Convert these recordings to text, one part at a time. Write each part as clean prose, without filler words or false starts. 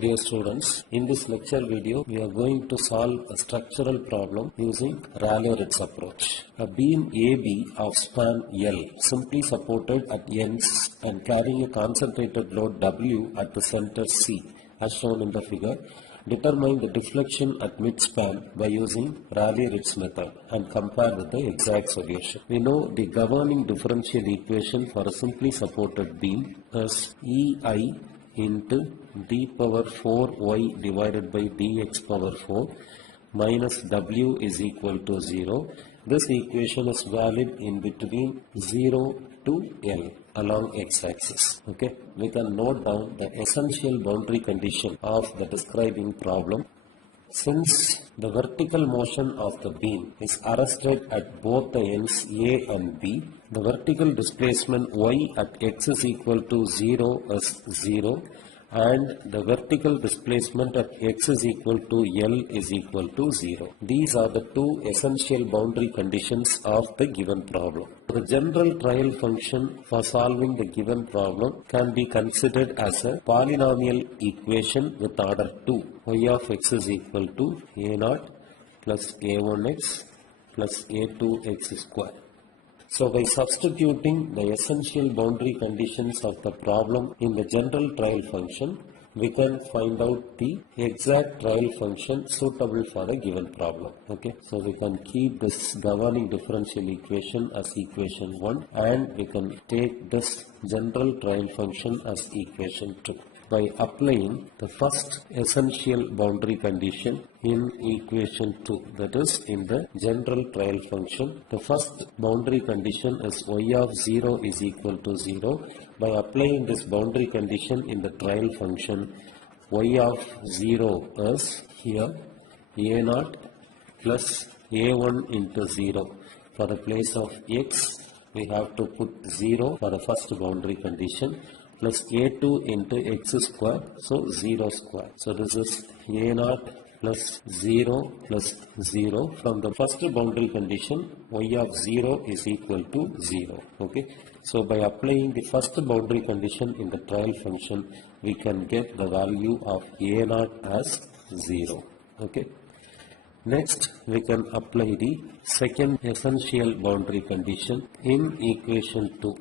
Dear students, in this lecture video, we are going to solve a structural problem using Rayleigh Ritz approach. A beam AB of span L, simply supported at ends and carrying a concentrated load W at the center C, as shown in the figure. Determine the deflection at mid-span by using Rayleigh Ritz method and compare with the exact solution. We know the governing differential equation for a simply supported beam is EI into d power 4y divided by dx power 4 minus w is equal to 0. This equation is valid in between 0 to L along x-axis. Okay, we can note down the essential boundary condition of the describing problem. Since the vertical motion of the beam is arrested at both the ends A and B, the vertical displacement y at x is equal to 0 is 0 and the vertical displacement at x is equal to L is equal to 0. These are the two essential boundary conditions of the given problem. The general trial function for solving the given problem can be considered as a polynomial equation with order 2. Y of x is equal to a0 plus a1x plus a2x square. So by substituting the essential boundary conditions of the problem in the general trial function, we can find out the exact trial function suitable for a given problem. Okay, so we can keep this governing differential equation as equation 1 and we can take this general trial function as equation 2. By applying the first essential boundary condition in equation 2, that is in the general trial function, the first boundary condition is y of 0 is equal to 0. By applying this boundary condition in the trial function, y of 0 is here a0 plus a1 into 0. For the place of x, we have to put 0 for the first boundary condition, plus a2 into x square, so 0 square. So this is a0 plus 0 plus 0. From the first boundary condition, y of 0 is equal to 0. Okay. So by applying the first boundary condition in the trial function, we can get the value of a0 as 0. Okay. Next, we can apply the second essential boundary condition in equation 2.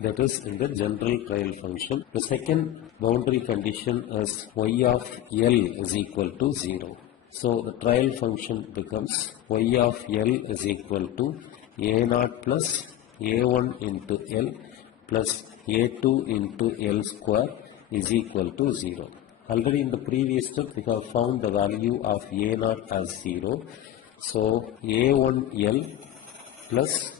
That is in the general trial function. The second boundary condition is y of L is equal to 0. So the trial function becomes y of L is equal to a0 plus a1 into L plus a2 into L square is equal to 0. Already in the previous step we have found the value of a0 as 0. So a1L plus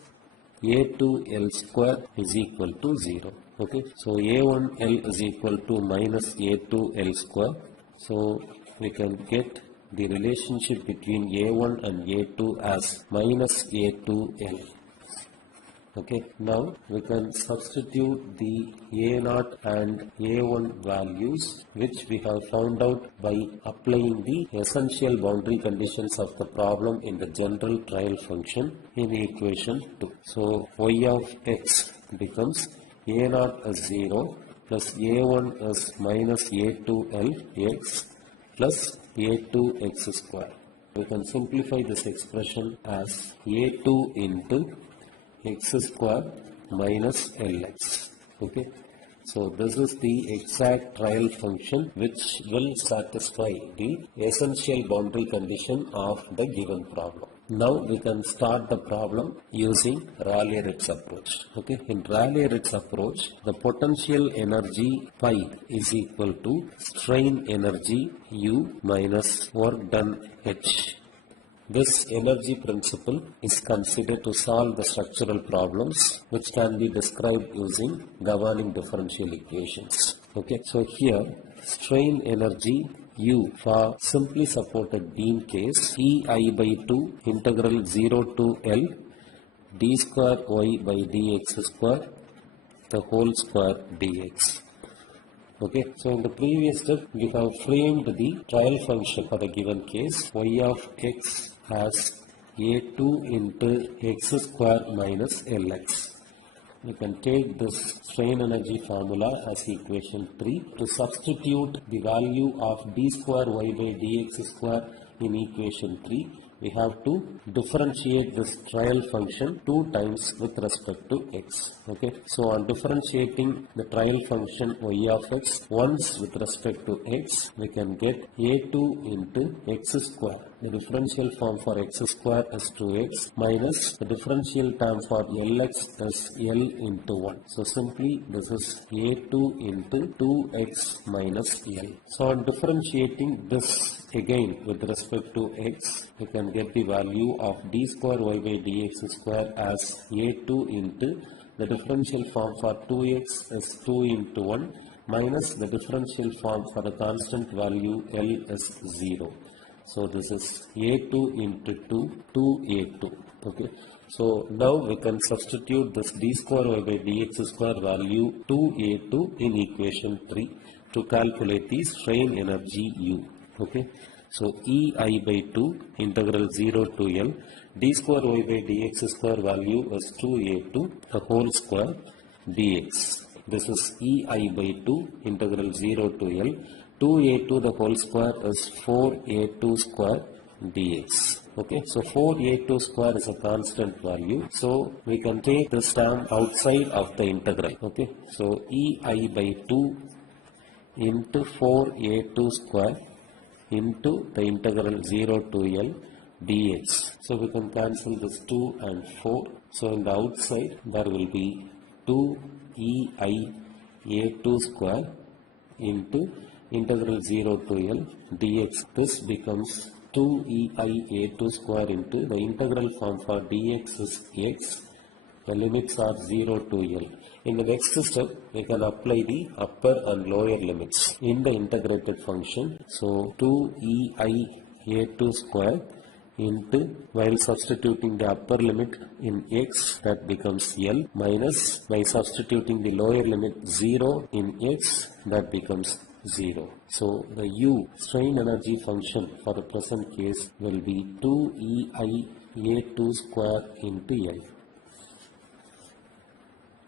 a2L square is equal to 0. Okay, so a1L is equal to minus a2L square. So we can get the relationship between a1 and a2 as minus a2L. Okay, now we can substitute the a0 and a1 values which we have found out by applying the essential boundary conditions of the problem in the general trial function in equation 2. So y of x becomes a0 is 0 plus a1 is minus a2L x plus a2x square. We can simplify this expression as a2 into x square minus lx. Okay, so this is the exact trial function which will satisfy the essential boundary condition of the given problem. Now we can start the problem using Rayleigh Ritz approach. Okay, in Rayleigh Ritz approach, the potential energy pi is equal to strain energy U minus work done H. This energy principle is considered to solve the structural problems which can be described using governing differential equations. Okay, so here strain energy U for simply supported beam case EI by 2 integral 0 to L d square y by dx square the whole square dx. Okay, so in the previous step we have framed the trial function for the given case y of x as a2 into x square minus lx. we can take this strain energy formula as equation 3. To substitute the value of d square y by dx square in equation 3, we have to differentiate this trial function 2 times with respect to x. Okay, so on differentiating the trial function y of x once with respect to x, we can get a2 into x square. The differential form for x square is 2x minus the differential term for lx is l into 1. So simply this is a2 into 2x minus l. So on differentiating this again with respect to x, we can get the value of d square y by dx square as a2 into the differential form for 2x is 2 into 1 minus the differential form for the constant value l is 0. So this is a2 into 2, 2a2. Okay. So now we can substitute this d square y by dx square value 2a2 in equation 3 to calculate the strain energy U. Okay. So ei by 2 integral 0 to L d square y by dx square value is 2a2 the whole square dx. This is ei by 2 integral 0 to L 2a2 the whole square is 4a2 square dx. Okay, so 4a2 square is a constant value, so we can take this term outside of the integral. Okay, so ei by 2 into 4a2 square into the integral 0 to L dx. So we can cancel this 2 and 4. So in the outside there will be 2 ei a2 square into integral 0 to L dx. This becomes 2 ei a2 square into the integral form for dx is x. The limits are 0 to L. In the next step, we can apply the upper and lower limits in the integrated function. So 2 ei a2 square into, while substituting the upper limit in x, that becomes L, minus by substituting the lower limit 0 in x, that becomes 0. So the U strain energy function for the present case will be 2 ei a2 square into L.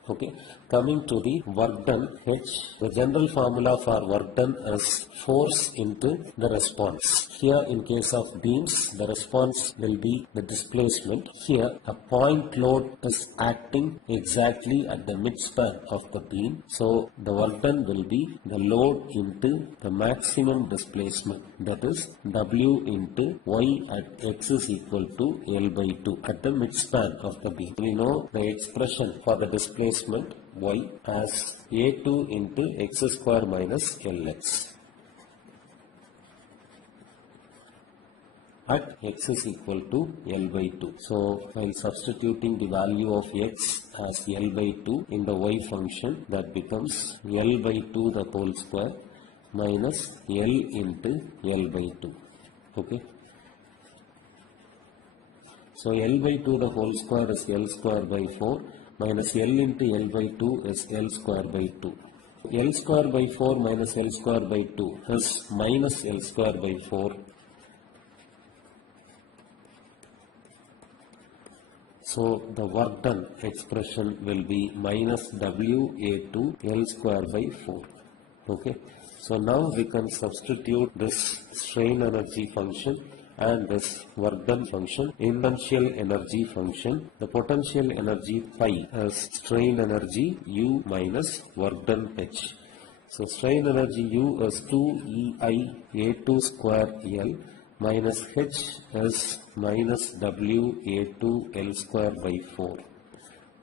Okay, coming to the work done H, the general formula for work done is force into the response. Here in case of beams, the response will be the displacement. Here a point load is acting exactly at the midspan of the beam. So the work done will be the load into the maximum displacement, that is W into Y at x is equal to L by 2 at the midspan of the beam. We know the expression for the displacement y as a2 into x square minus lx. At x is equal to L by 2. So while substituting the value of x as L by 2 in the y function, that becomes L by 2 the whole square minus L into L by 2. Okay. So L by 2 the whole square is L square by 4 minus L into L by 2 is L square by 2. L square by 4 minus L square by 2 is minus L square by 4. So the work done expression will be minus WA2 L square by 4. Okay. So now we can substitute this strain energy function and this work done function in potential energy function. The potential energy phi is strain energy U minus work done H. So strain energy U is 2 ei a2 square L minus H is minus W a2 L square by 4.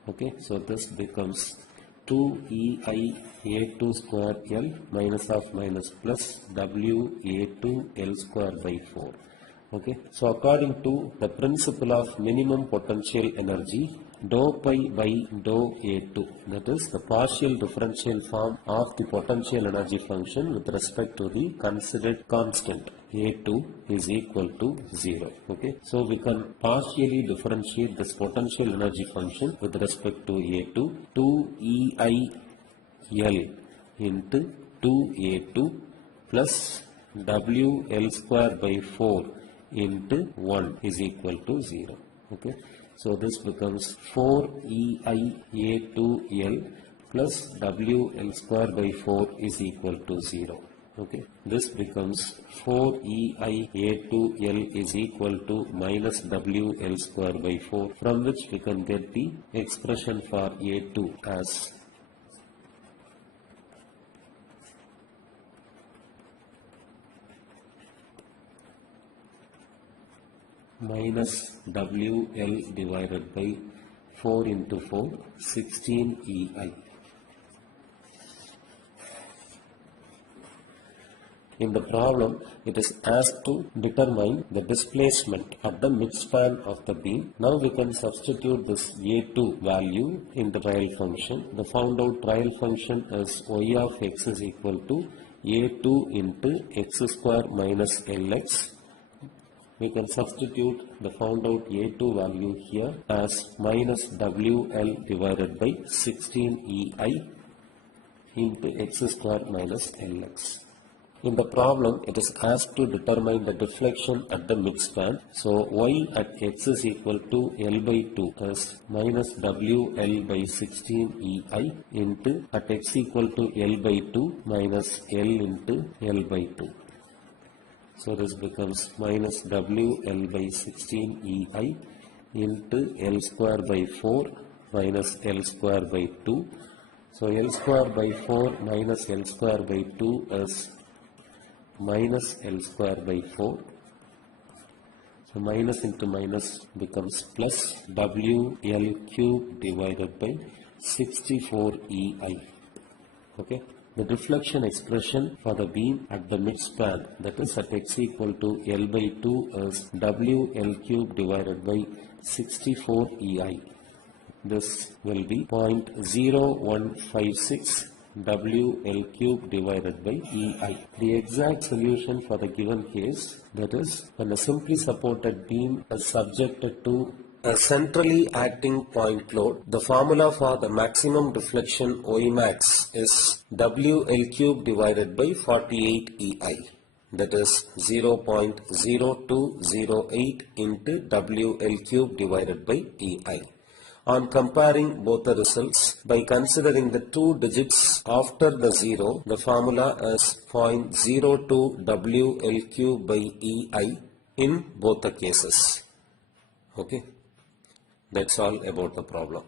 Okay, so this becomes 2 ei a2 square L minus of minus plus W a2 L square by 4. Okay, so according to the principle of minimum potential energy, dou pi by dou a2, that is the partial differential form of the potential energy function with respect to the considered constant a2 is equal to 0. Okay, so we can partially differentiate this potential energy function with respect to a2, 2 ei L into 2a2 plus W L square by 4 into 1 is equal to 0. Okay. So this becomes 4EIA2L plus WL square by 4 is equal to 0. Okay, this becomes 4EIA2L is equal to minus WL square by 4, from which we can get the expression for A2 as minus WL divided by 4 into 4, 16EI. In the problem, it is asked to determine the displacement at the midspan of the beam. Now we can substitute this A2 value in the trial function. The found out trial function is y of x is equal to A2 into x square minus Lx. We can substitute the found out A2 value here as minus WL divided by 16EI into x square minus Lx. In the problem, it is asked to determine the deflection at the midspan. So y at x is equal to L by 2 is minus WL by 16EI into at x equal to L by 2 minus L into L by 2. So this becomes minus WL by 16EI into L square by 4 minus L square by 2. So L square by 4 minus L square by 2 is minus L square by 4. So minus into minus becomes plus WL cube divided by 64EI. Okay. The deflection expression for the beam at the midspan, that is at x equal to L by 2, is WL cube divided by 64EI. This will be 0.0156 WL cube divided by EI. The exact solution for the given case, that is when a simply supported beam is subjected to a centrally acting point load, the formula for the maximum deflection Ymax is WL cube divided by 48EI. That is 0.0208 into WL cube divided by EI. On comparing both the results, by considering the two digits after the 0, the formula is 0.02 WL cube by EI in both the cases. Okay, that's all about the problem.